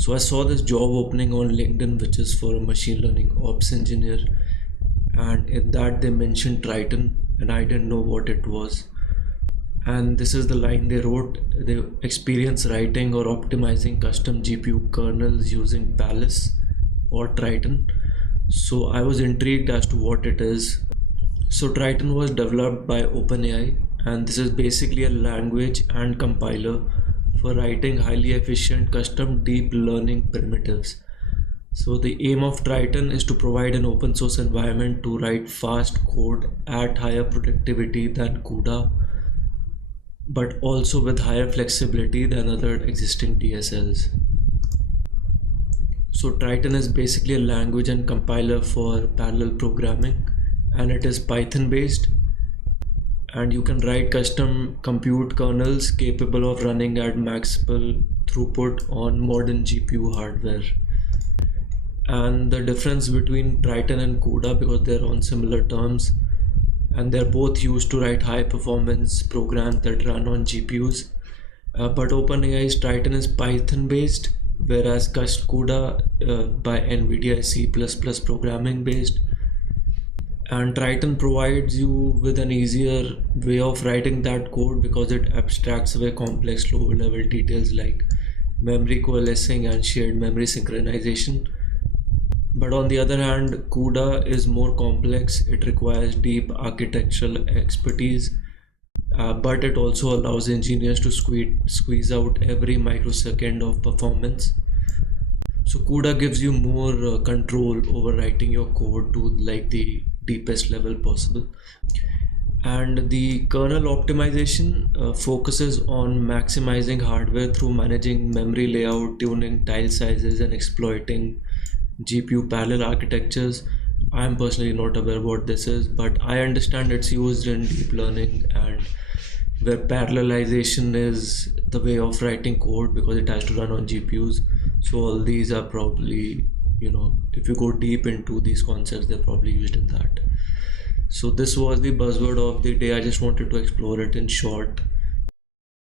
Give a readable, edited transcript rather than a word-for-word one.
So I saw this job opening on LinkedIn, which is for a machine learning ops engineer, and in that they mentioned Triton, and I didn't know what it was. And this is the line they wrote: they experience writing or optimizing custom GPU kernels using Palace or Triton. So I was intrigued as to what it is. So Triton was developed by OpenAI, and this is basically a language and compiler for writing highly efficient custom deep learning primitives. So the aim of Triton is to provide an open source environment to write fast code at higher productivity than CUDA, but also with higher flexibility than other existing DSLs. So Triton is basically a language and compiler for parallel programming, and it is Python based, and you can write custom compute kernels capable of running at maximal throughput on modern GPU hardware. And the difference between Triton and CUDA, because they're on similar terms and they're both used to write high performance programs that run on GPUs, but OpenAI's Triton is Python based, whereas CUDA by NVIDIA is C++ programming based. And Triton provides you with an easier way of writing that code because it abstracts away complex lower level details like memory coalescing and shared memory synchronization. But on the other hand, CUDA is more complex. It requires deep architectural expertise, but it also allows engineers to squeeze out every microsecond of performance. So CUDA gives you more control over writing your code to like the deepest level possible. And the kernel optimization focuses on maximizing hardware through managing memory layout, tuning tile sizes, and exploiting GPU parallel architectures. I am personally not aware what this is, but I understand it's used in deep learning and where parallelization is the way of writing code because it has to run on GPUs. So all these are probably, if you go deep into these concepts, they're probably used in that. So this was the buzzword of the day. I just wanted to explore it in short.